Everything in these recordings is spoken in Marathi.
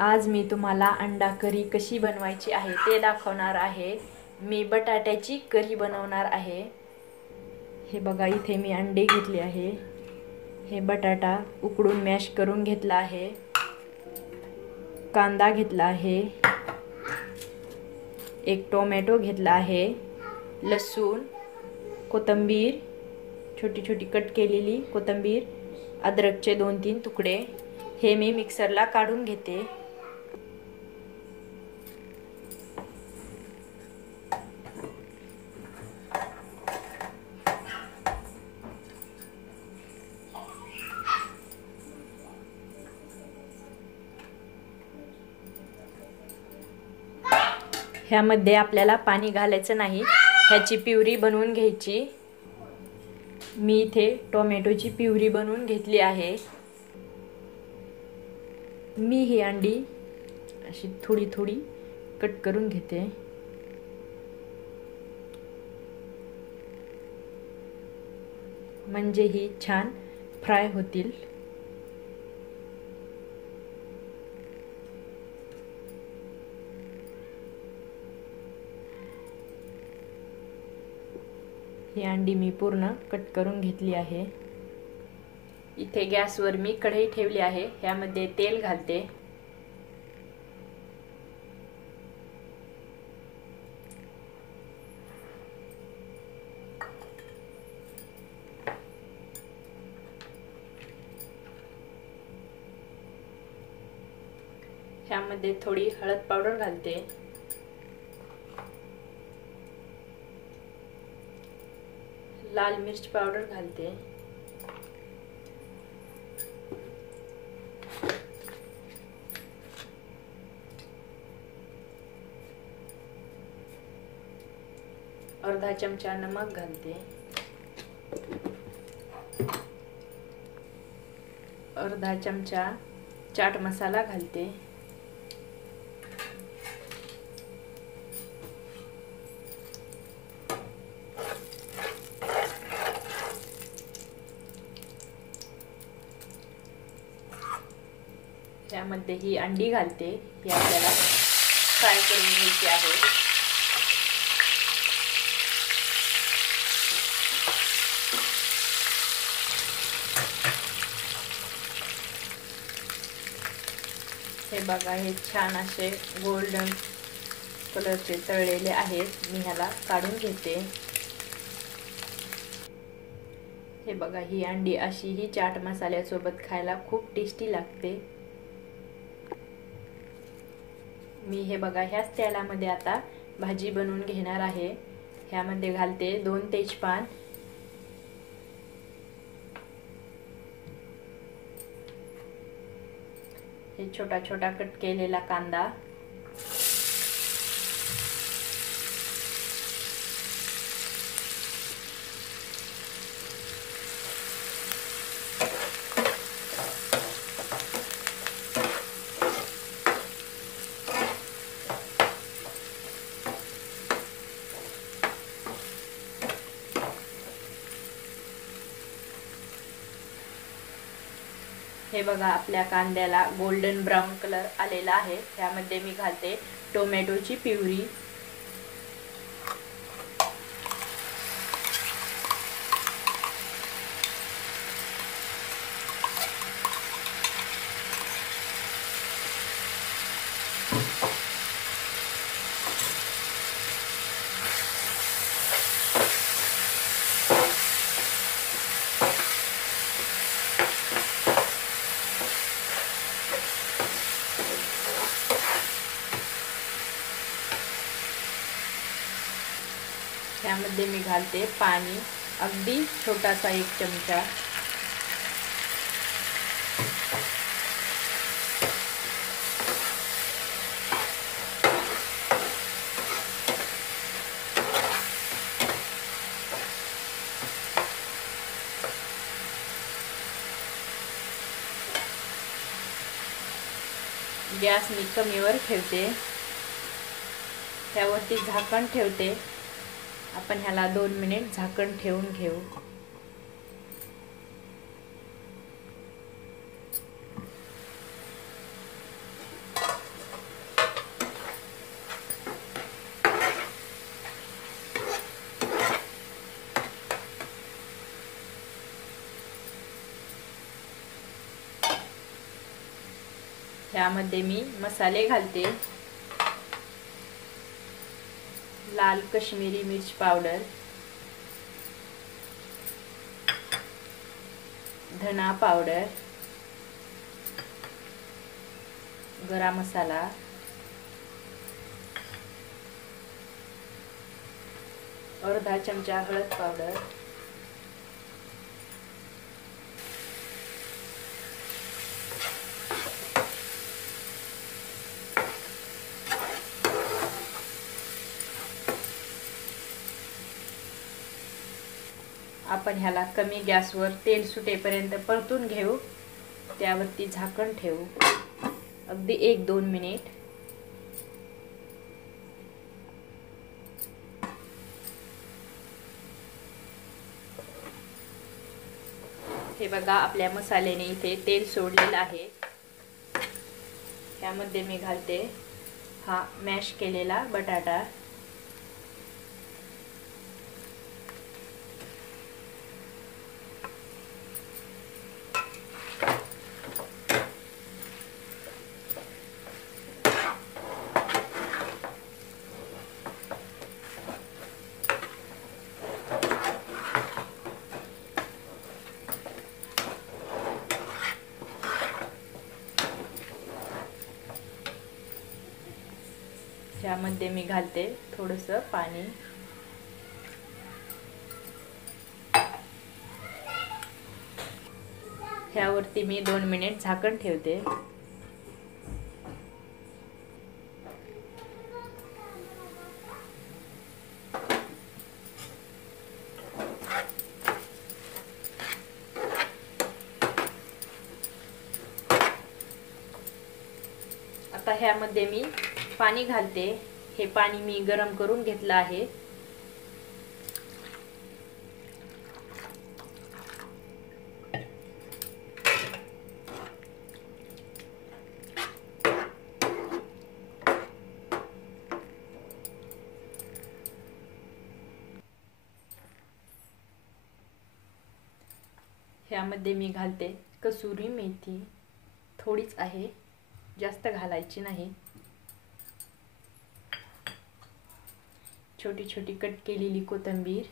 आज मी तुम्हाला अंडा करी कशी बनवायची आहे ते दाखवणार आहे। मी बटाट्याची करी बनवणार आहे। हे बघा, इथे मी अंडे घेतले आहे। हे बटाटा उकडून मॅश करून घेतला आहे। कांदा घेतला आहे। एक टोमॅटो घेतला आहे। लसूण, कोथिंबीर, छोटी छोटी कट केलेली कोथिंबीर, अद्रकचे 2-3 तुकडे। हे मी मिक्सरला काढून घेते। ह्यामध्ये आपल्याला पाणी घालायचं नाही, ह्याची प्युरी बनवून घ्यायची। मी इथे टोमॅटोची प्युरी बनवून घेतली आहे। मी ही अंडी अशी थोडी थोडी कट करून घेते। म्हणजे ही छान फ्राय होतील। ही अंडी मी पूर्ण कट करून घेतली आहे। इथे गॅसवर मी कढई ठेवली आहे। यामध्ये तेल घालते। ह्यामध्ये थोडी हळद पावडर घालते। लाल मिर्च पावडर घालते। अर्धा चमचा नमक घालते। अर्धा चमचा चाट मसाला घालते। यामध्ये ही अंडी घालते। ही आपल्याला फ्राय करून घ्यायची आहे। हे बघा, हे छान असे गोल्डन कलरचे तळलेले आहेत। मी ह्याला काढून घेते। हे बघा, ही अंडी अशी ही चाट मसाल्यासोबत खायला खूप टेस्टी लागते। मी हे बघा, ह्याच तेलामध्ये आता भाजी बनवून घेणार आहे। ह्यामध्ये घालते 2 तेजपान, हे छोटा छोटा कट केलेला कांदा, हे बघा, आपल्या कांद्याला गोल्डन ब्राउन कलर आलेला आहे। त्यामध्ये मी घालते टोमॅटोची प्युरी, यामध्ये मी घालते पाणी, अगदी छोटासा 1 चमचा। गॅस मी कमीवर ठेवते। त्यावरती झाकण ठेवते। आपण ह्याला 2 मिनिट झाकण ठेवून घेऊ। ह्यामध्ये मी मसाले घालते. लाल कश्मीरी मिर्च पावडर, धना पावडर, गरम मसाला, अर्धा चमचा हळद पावडर, आपण ह्याला कमी गॅसवर तेल सुटेपर्यंत परतून घेऊ. त्यावरती झाकण ठेवू अगदी 1-2 मिनिट. हे बघा, आपल्या मसाल्याने इथे तेल सोडलेलं आहे. त्यामध्ये मी घालते हा मॅश केलेला बटाटा. ह्यामध्ये मी घालते थोडंसं पाणी. ह्यावरती मी 2 मिनिट झाकण ठेवते. आता ह्यामध्ये मी पाणी घालते. हे पाणी मी गरम करून घेतलं आहे. ह्यामध्ये मी घालते कसुरी मेथी. थोडीच आहे, जास्त घालायची नाही. छोटी छोटी कट केलेली कोथिंबीर,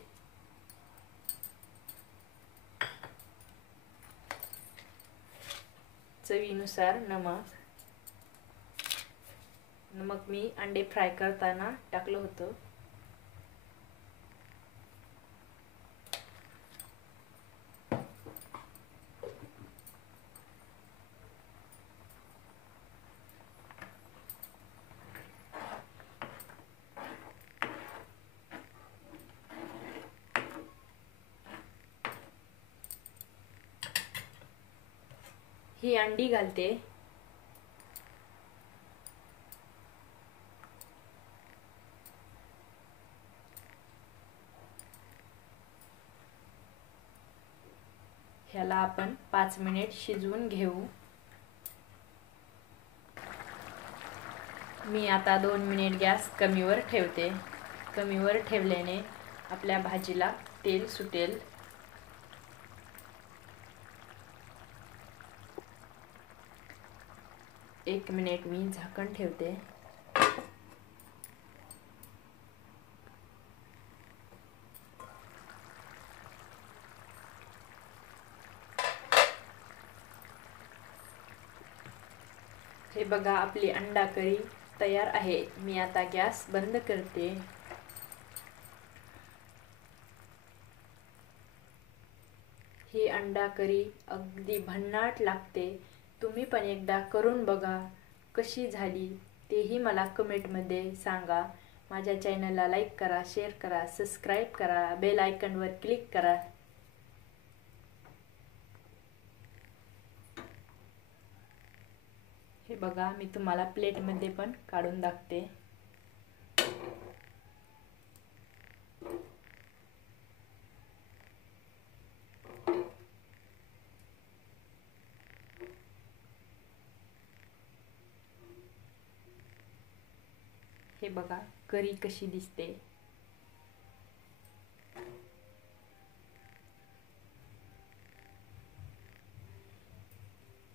चवीनुसार नमक. नमक मी अंडे फ्राय करताना टाकलं होतं. ही अंडी घालते. ह्याला आपण 5 मिनिट शिजवून घेऊ. मी आता 2 मिनिट गॅस कमीवर ठेवते. कमीवर ठेवल्याने आपल्या भाजीला तेल सुटेल. एक मिनिट मी झाकण ठेवते. हे बघा, आपली अंडा करी तयार आहे. मी आता गॅस बंद करते. ही अंडा करी अगदी भन्नाट लागते. तुम्ही पण एकदा करून बघा. कशी झाली तेही मला कमेंटमध्ये सांगा. माझ्या चॅनलला लाईक करा, शेअर करा, सबस्क्राईब करा, बेल आयकॉनवर क्लिक करा. हे बघा, मी तुम्हाला प्लेटमध्ये पण काढून दाखवते. हे बघा करी कशी दिसते.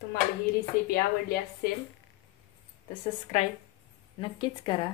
तुम्हाला ही रेसिपी आवडली असेल तर सबस्क्राईब नक्कीच करा.